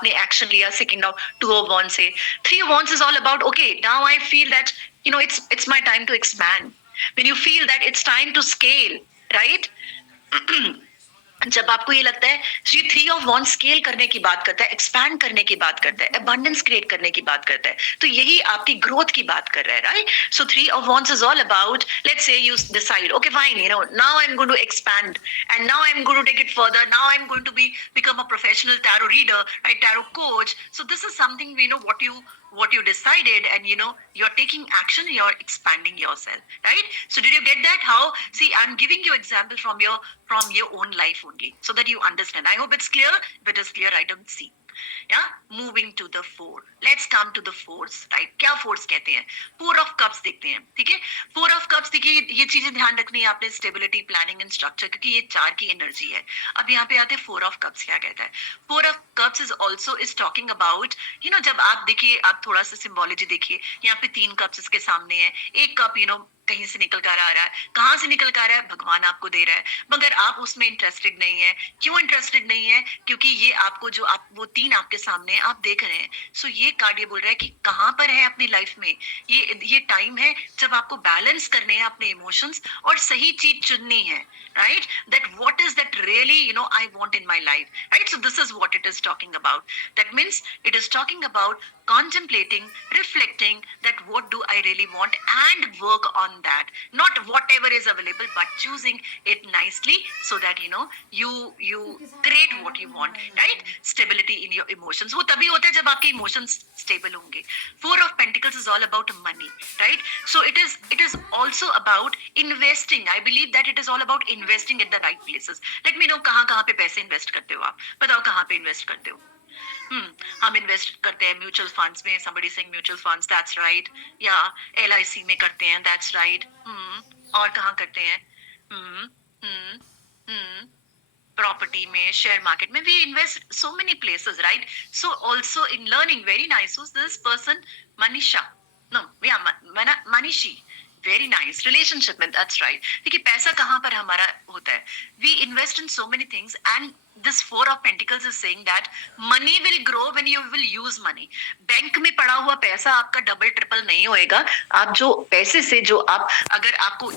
आपने एक्शन लिया second of two of wands से. Three of wands is all about okay now I feel that it's my time to expand. When you feel that it's time to scale, right? जब आपको ये लगता है, ये three of वॉन्ड स्केल करने की बात करता है, एक्सपैंड करने की बात करता है, अबंडेंस क्रिएट करने की बात करता है, तो यही आपकी ग्रोथ की बात कर रहा है, right? So three of wands is all about, let's say you decide, okay fine, now I am going to expand and now I am going to take it further, now I am going to become a professional tarot reader, right, tarot coach. So this is something what you decided, and you're taking action, you're expanding yourself, right? So did you get that? How? See, I'm giving you example from your own life only, so that you understand. I hope it's clear. If it is clear, I don't see. Yeah, moving to the four. Let's come to the fours, right? क्या फोर्स कहते हैं? Four of cups देखते हैं, ठीक है? Four of cups देखिए, ये चीजें ध्यान रखनी है आपने, स्टेबिलिटी, प्लानिंग एंड स्ट्रक्चर, क्योंकि ये चार की एनर्जी है. अब यहाँ पे आते हैं फोर ऑफ कप्स. क्या कहता है? Four of cups is also is talking about, जब आप देखिए, आप थोड़ा सा सिम्बोलॉजी देखिए, यहाँ पे तीन कप्स इसके सामने है. एक कप कहीं से निकल कर आ रहा है. कहाँ से निकल कर आ रहा है? भगवान आपको दे रहा है, मगर आप उसमें इंटरेस्टेड नहीं है. क्यों इंटरेस्टेड नहीं है? क्योंकि ये आपको वो तीन आपके सामने है, आप देख रहे हैं. सो ये कार्ड ये बोल रहा है कि कहाँ पर है अपनी लाइफ में, ये टाइम है जब आपको बैलेंस करने हैं अपने इमोशंस और सही चीज चुननी है, right? That what is that really I want in my life, right? So this is what it is talking about. That means it is talking about contemplating, reflecting that what do I really want, and work on that. Not whatever is available, but choosing it nicely so that you create what you want, right? Stability in your emotions. वो तभी होता है जब आपके emotions stable होंगे. Four of Pentacles is all about money, right? So it is also about investing. I believe that it is all about investing at the right places. Let me know कहाँ पे पैसे इन्वेस्ट करते हो आप. बताओ कहाँ पे इन्वेस्ट करते हो. हम इन्वेस्ट करते हैं म्यूचुअल फंड्स में. somebody saying mutual funds, that's right. या LIC में करते हैं, that's right. और कहाँ करते हैं? Property में, share market में. We invest so many places, right? So also in learning, very nice. Who's this person? Manisha. No, yeah, Manishi. Very nice. Relationship में, that's right. देखिए पैसा कहाँ पर हमारा होता है? We invest in so many things, and this four of Pentacles is saying that money will grow when you will use money. Bank में पड़ा हुआ पैसा आपका डबल ट्रिपल नहीं होएगा. आप जो पैसे से अगर आपको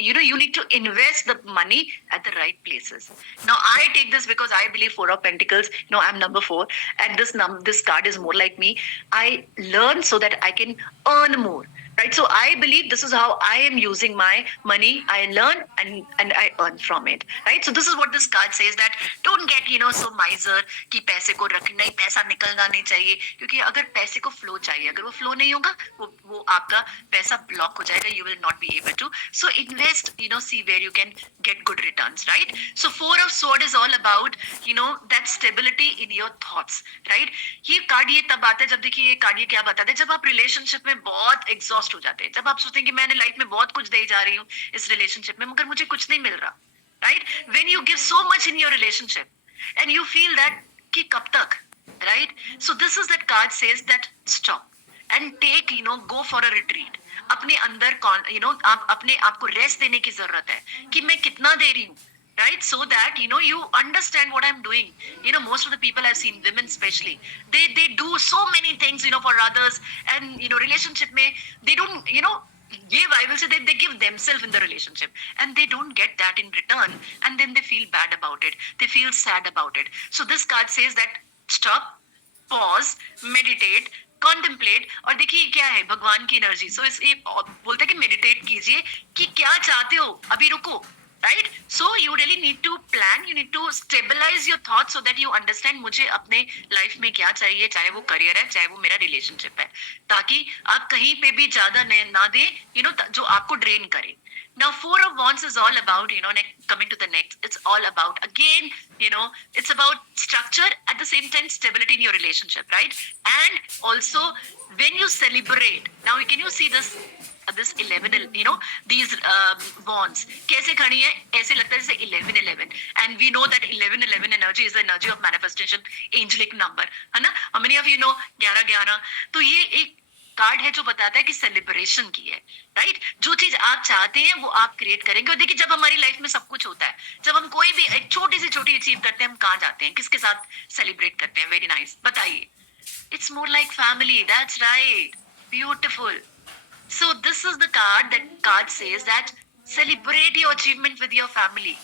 you need to invest the money at the right places. Now I take this because I believe four of Pentacles, I'm number 4, and this card is more like me. I learn so that I can earn more. Right, so I believe this is how I am using my money. I learn and I earn from it. Right, so this is what this card says, that don't get so miser कि पैसे को रखना ही, पैसा निकलना नहीं चाहिए, क्योंकि अगर पैसे को फ्लो चाहिए, अगर वो फ्लो नहीं होगा, वो आपका पैसा ब्लॉक हो जाएगा. You will not be able to. So invest, see where you can get good returns. Right, so four of sword is all about that stability in your thoughts. Right, ये कार्ड ये तब आता है जब, देखिए ये कार्ड ये क्या बताता है, जब आप रिलेशनशिप में बहुत एग्जॉस्ट हो जाते हैं, जब आप सोचते हैं कि मैंने लाइफ में बहुत कुछ दे जा रही हूँ इस रिलेशनशिप में, मगर मुझे कुछ नहीं मिल रहा. Right, when you give so much in your relationship and you feel that कि कब तक, right? So this is that card says that stop and take go for a retreat. अपने अंदर आप अपने आप को रेस्ट देने की जरूरत है कि मैं कितना दे रही हूँ, right? So that you understand what I'm doing. Most of the people I've seen, women especially, they do so many things for others, and relationship mein they don't give, I will say, they give themselves in the relationship, and they don't get that in return, and then they feel bad about it, they feel sad about it. So this card says that stop, pause, meditate, contemplate. और देखिए क्या है, भगवान की एनर्जी. सो इसलिए बोलते हैं कि मेडिटेट कीजिए कि क्या चाहते हो, अभी रुको. Right? So you really need to plan, you need to stabilize your thoughts so that you understand मुझे अपने लाइफ में क्या चाहिए, चाहे वो करियर है, चाहे वो मेरा रिलेशनशिप है, ताकि आप कहीं पे भी ज्यादा ना दें जो आपको ड्रेन करे. Now four of wands is all about coming to the next, it's all about again it's about structure, at the same time stability in your relationship, right? And also when you celebrate, now can you see this 11 these wands कैसे खड़ी है, ऐसे लगता है जैसे 11 and we know that 11 energy is the energy of manifestation, angelic number, है ना? How many of you know 11 तो ये एक कार्ड है जो बताता है कि सेलिब्रेशन की है, राइट? जो चीज आप चाहते हैं वो आप क्रिएट करेंगे। और देखिए, जब हमारी लाइफ में सब कुछ होता है, जब हम कोई भी एक छोटी से छोटी अचीव करते हैं, हम कहाँ जाते हैं, किसके साथ सेलिब्रेट करते हैं? वेरी नाइस, बताइए। It's more like family, that's right, beautiful. So this is the card. That card says that celebrate your achievement with your family.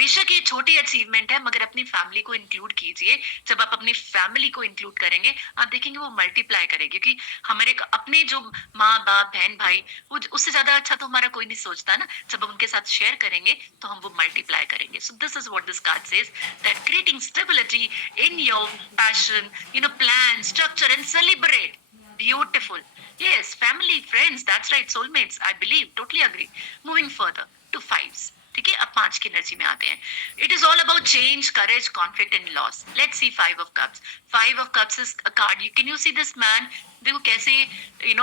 बेशक ये छोटी अचीवमेंट है, मगर अपनी फैमिली को इंक्लूड कीजिए। जब आप अपनी फैमिली को इंक्लूड करेंगे, आप देखेंगे वो मल्टीप्लाई करेगी। क्योंकि हमारे अपने जो माँ बाप बहन भाई, वो उससे ज्यादा अच्छा तो हमारा कोई नहीं सोचता ना। जब हम उनके साथ शेयर करेंगे तो हम वो मल्टीप्लाई करेंगे। सो this is what this card says, that creating stability in your passion, plan, structure and celebrate. Beautiful. Yes, family, friends, that's right, soulmates, I believe, totally agree. Moving further to fives. ठीक है, अब 5 की एनर्जी में आते हैं। It is all about change, courage, conflict and loss. Let's see 5 of cups. 5 of cups is a card, can you see this man? देखो कैसे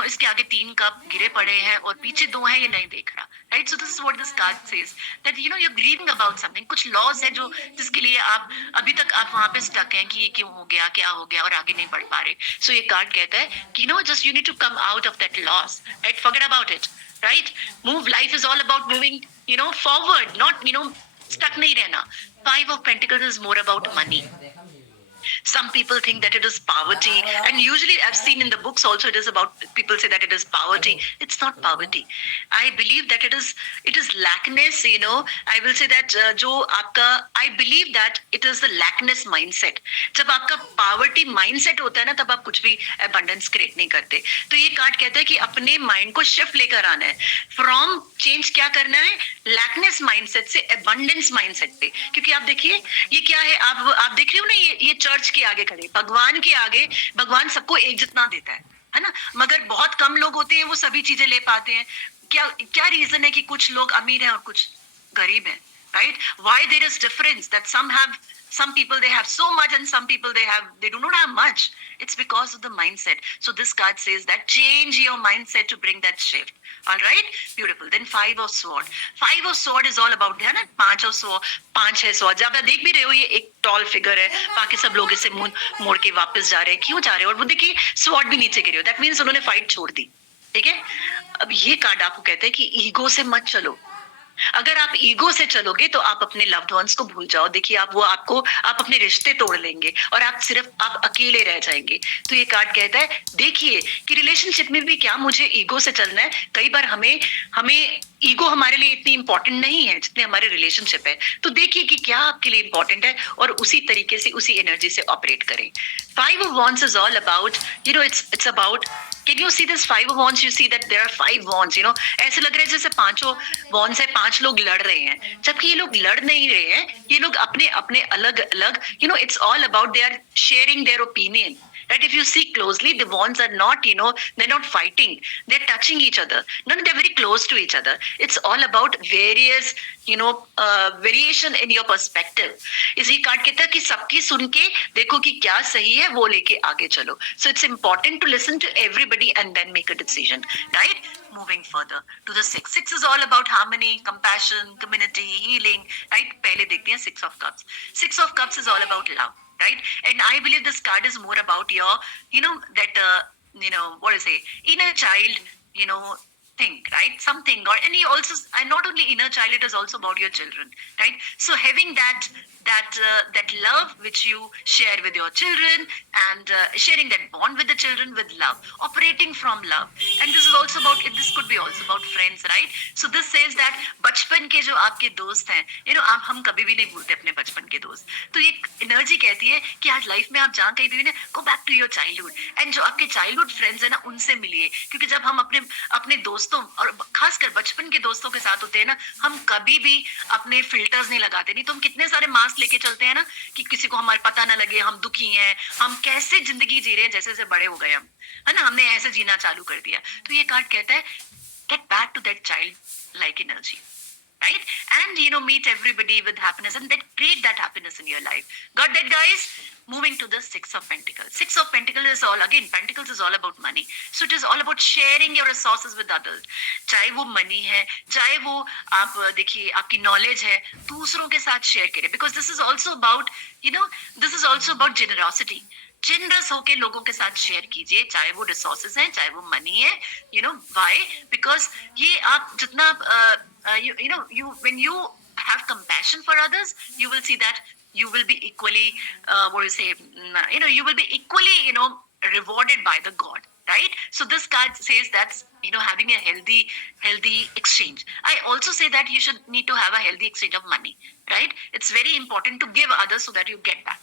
इसके आगे 3 कप गिरे पड़े हैं और पीछे 2 हैं, ये नहीं देख रहा, right? So this is what this card says, that you are grieving about something. कुछ लॉस है जो जिसके लिए आप अभी तक आप वहां पे स्टक हैं कि ये क्यों हो गया, क्या हो गया, और आगे नहीं बढ़ पा रहे। सो ये कार्ड कहता है कि just you need to come out of that loss, right? Forget about it, right? Move. Life is all about moving, forward, not, stuck nahi rehna. 5 of Pentacles is more about money. Some people think that it is poverty, and usually I've seen in the books also it is about, people say that it is poverty. It's not poverty. I believe that it is lackness. I will say that I believe that it is the lackness mindset. जब आपका poverty mindset होता है ना, तब आप कुछ भी abundance create नहीं करते। तो ये कार्ड कहता है कि अपने mind को shift लेकर आना है, from change क्या करना है, lackness mindset से abundance mindset पे। क्योंकि आप देखिए ये क्या है, आप देख रहे हो ना, ये चर्च के आगे खड़े, भगवान के आगे, भगवान सबको एक जितना देता है ना? मगर बहुत कम लोग होते हैं वो सभी चीजें ले पाते हैं। क्या रीजन है कि कुछ लोग अमीर हैं और कुछ गरीब हैं, right? Why there is difference, that some people they have so much and some people they do not have much. It's because of the mindset. So this card says that change your mindset to bring that shift. All right, beautiful. Then 5 of sword. 5 of sword is all about, है ना, 5 of sword, 5 है sword। जब आप देख भी रहे हो, ये एक टॉल फिगर है, बाकी सब लोग इसे मुंह मोड़ के वापस जा रहे हैं। क्यों जा रहे हैं? और वो देखिए स्वॉर्ड भी नीचे गिरे हो, दैट मीन्स उन्होंने फाइट छोड़ दी। ठीक है, अब ये कार्ड आपको कहता है कि ईगो से मत चलो। अगर आप ईगो से चलोगे तो आप अपने लव्ड वंस को भूल जाओ। देखिए आप अपने रिश्ते तोड़ लेंगे और आप अकेले रह जाएंगे। तो ये कार्ड कहता है, देखिए कि रिलेशनशिप में भी क्या मुझे ईगो से चलना है? कई बार हमें ईगो हमारे लिए इतनी इंपॉर्टेंट नहीं है जितने हमारे रिलेशनशिप है। तो देखिए कि क्या आपके लिए इंपॉर्टेंट है और उसी तरीके से, उसी एनर्जी से ऑपरेट करें। 5 of Wands is all about, it's about, can you see this 5 of Wands? You see that there are 5 wands, ऐसे लग रहा है जैसे 5 wands है, 5 लोग लड़ रहे हैं, जबकि ये लोग लड़ नहीं रहे हैं। ये लोग अपने अलग अलग, it's all about, they are sharing their opinion. Right? If you see closely, the wands are not, they're not fighting. They're touching each other. No, they're very close to each other. It's all about various, variation in your perspective. इसी कार्ड कहता है कि सबकी सुन के देखो कि क्या सही है, वो लेके आगे चलो. So it's important to listen to everybody and then make a decision. Right? Moving further to the 6. 6 is all about harmony, compassion, community, healing. Right? पहले देखते हैं 6 of Cups. 6 of Cups is all about love. Right? And I believe this card is more about your, what is it? Inner child, thing, right? Something, and he also, and not only inner child, it is also about your children, right? So having that love which you share with your children, and sharing that bond with the children with love, operating from love, and this is also about, this could be also about friends, right? So this says that बचपन के जो आपके दोस्त हैं, हम कभी भी नहीं भूलते अपने बचपन के दोस्त। तो ये एनर्जी कहती है कि आज लाइफ में आप जहाँ कहीं भी ना, go back to your childhood, and जो आपके चाइल्डहुड फ्रेंड्स है ना, उनसे मिलिए। क्योंकि जब हम अपने दोस्तों, और खासकर बचपन के दोस्तों के साथ होते हैं ना, हम कभी भी अपने फिल्टर्स नहीं लगाते। नहीं तो हम कितने सारे मास्क लेके चलते हैं ना, कि किसी को हमारे पता ना लगे हम दुखी हैं, हम कैसे जिंदगी जी रहे हैं, जैसे जैसे बड़े हो गए हम, है ना, हमने ऐसे जीना चालू कर दिया। तो ये कार्ड कहता है, get back to that child like energy, right? And meet everybody with happiness, and then create that happiness in your life. Got that, guys? Moving to the 6 of Pentacles. 6 of Pentacles is all, again, Pentacles is all about money. So it is all about sharing your resources with others. चाहे वो money है, चाहे वो आप देखिए आपकी knowledge है, दूसरों के साथ share करें. Because this is also about, this is also about generosity. Generous होके लोगों के साथ शेयर कीजिए, चाहे वो रिसोर्सेज हैं, चाहे वो मनी है, यू नो व्हाई? बिकॉज ये आप जितना you know you when you have compassion for others, you will see that you will be equally what do you say, you will be equally, rewarded by the god, right? So this card says that's, having a healthy exchange. I also say that you should need to have a healthy exchange of money, right? It's very important to give others so that you get back.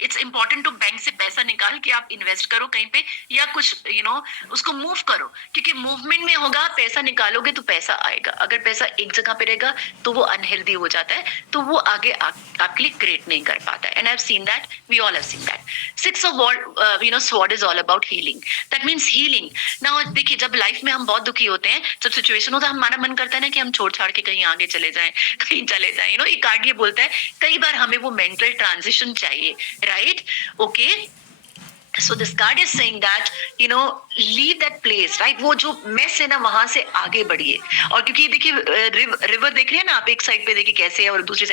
It's important to bank से पैसा निकाल के आप इन्वेस्ट करो कहीं पे, या कुछ उसको मूव करो, क्योंकि मूवमेंट में होगा, पैसा निकालोगे तो पैसा आएगा। अगर पैसा एक जगह पे रहेगा तो वो अनहेल्दी हो जाता है, तो वो आगे आपके लिए क्रिएट नहीं कर पाता है। And I have seen that, we all have seen that. Six of sword is all about healing, that means healing. Now देखिए, जब लाइफ में हम बहुत दुखी होते हैं, जब सिचुएशन होता है, हमारा मन करता है ना कि हम छोड़ छाड़ के कहीं आगे चले जाएं, कहीं चले जाएं। ये कार्ड ये बोलता है कई बार हमें वो मेंटल ट्रांजिशन चाहिए, right? Okay, so this card is saying that leave that place, right? वो जो मेस है ना, वहां से आगे बढ़िए। और क्योंकि देखिए रिवर देख रहे हैं ना आप, एक साइड पे देखिए कैसे है और दूसरी